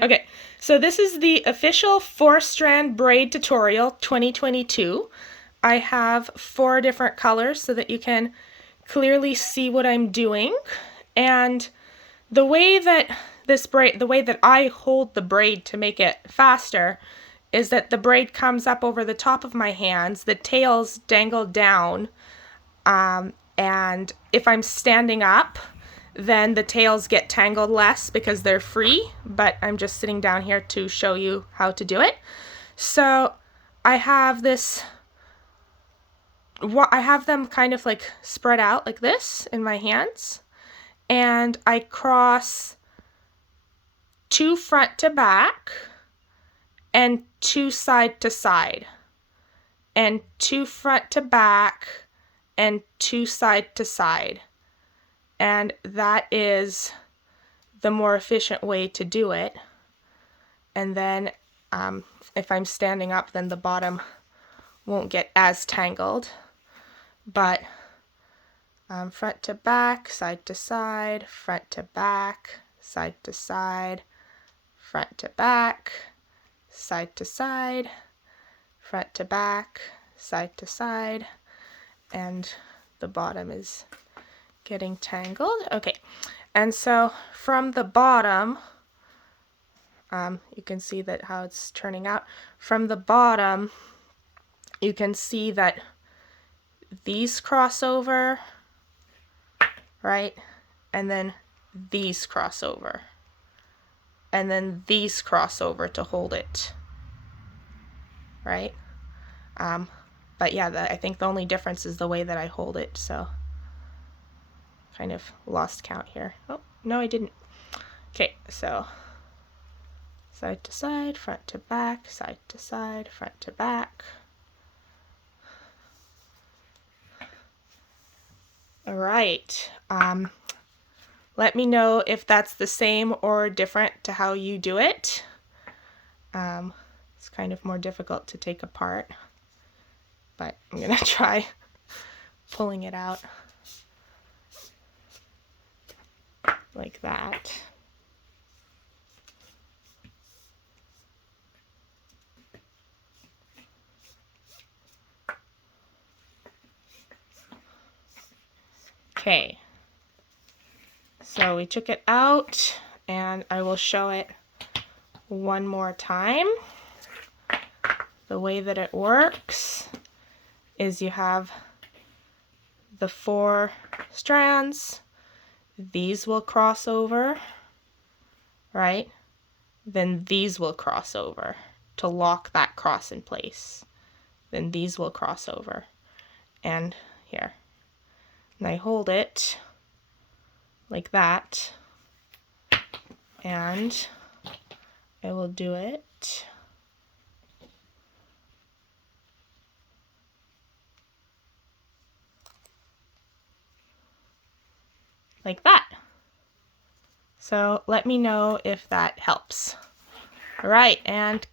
Okay, so this is the official 4-strand braid tutorial 2022. I have 4 different colors so that you can clearly see what I'm doing. And the way that I hold the braid to make it faster is that the braid comes up over the top of my hands, the tails dangle down, and if I'm standing up, then the tails get tangled less because they're free, but I'm just sitting down here to show you how to do it. So I have them kind of like spread out like this in my hands, and I cross 2 front to back and 2 side to side, and 2 front to back and 2 side to side. And that is the more efficient way to do it. And then if I'm standing up, then the bottom won't get as tangled. But front to back, side to side, front to back, side to side, front to back, side to side, front to back, side to side, and the bottom is getting tangled. Okay, and so from the bottom, you can see that how it's turning out. From the bottom, you can see that these cross over, right? And then these cross over. And then these cross over to hold it, right? But yeah, I think the only difference is the way that I hold it, so kind of lost count here. Oh, no, I didn't. Okay, so side to side, front to back, side to side, front to back. All right. Let me know if that's the same or different to how you do it. It's kind of more difficult to take apart, but I'm gonna try pulling it out like that. Okay, so we took it out, and I will show it one more time. The way that it works is you have the 4 strands. These will cross over, right? Then these will cross over to lock that cross in place. Then these will cross over, and here. And I hold it like that, and I will do it like that. So let me know if that helps. All right, and